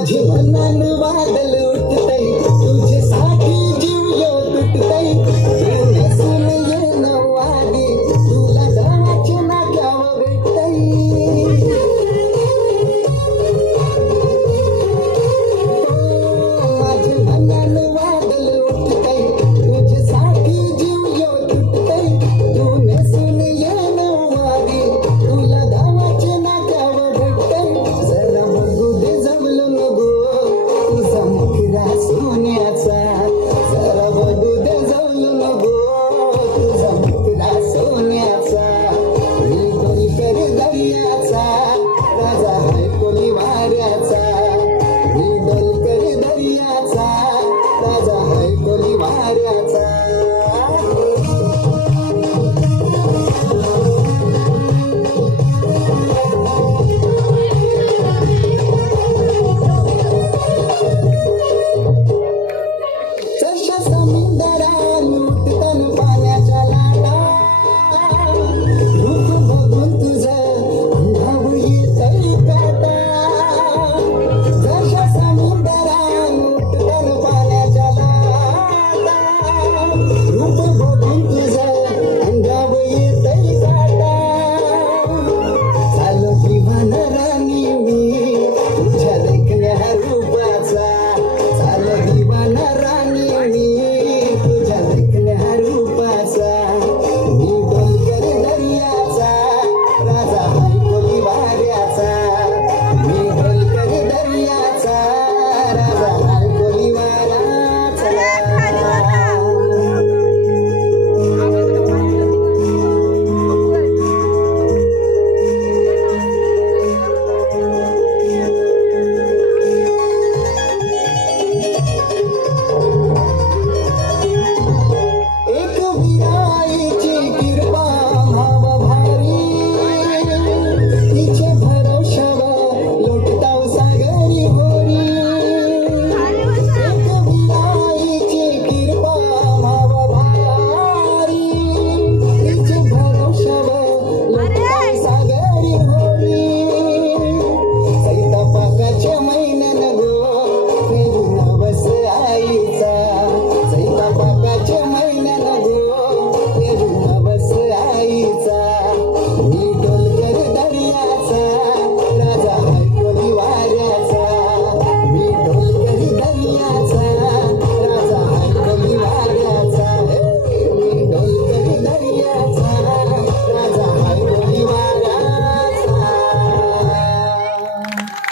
మధువనను వాదలు Maria Tão.